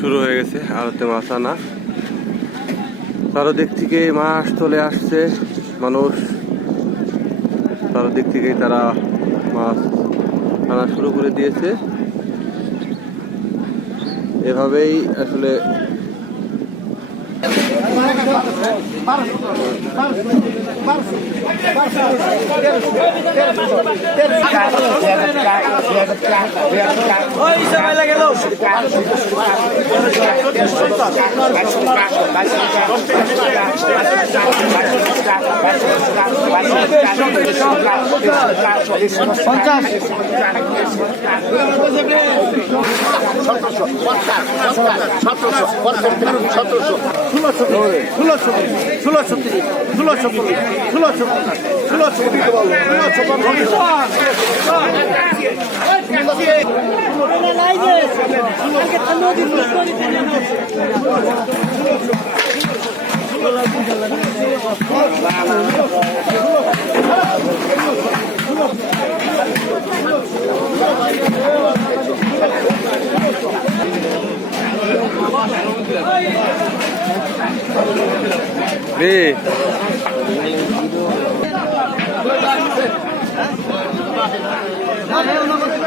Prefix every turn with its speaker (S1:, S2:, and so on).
S1: শুরু হয়ে গেছে আড়তে মাছ আনা চারোদিক থেকে মাছ চলে আসছে মানুষ চারোদিক থেকেই তারা মাছ আনা শুরু করে দিয়েছে এভাবেই আসলে marzo, marzo, marzo, marzo, terço, terço, terço. Oi, você vai ligar luz. Fantástico. সতেরোশো পঞ্চাশ সতেরোশো পঞ্চাশ সতেরোশো ষোলোশো ষোলোশো ষোলোশো তিরিশ ষোলোশো কুড়ি ষোলোশো পঞ্চাশ ষোলোশো কুড়ি ষোলোশো পঞ্চাশ রে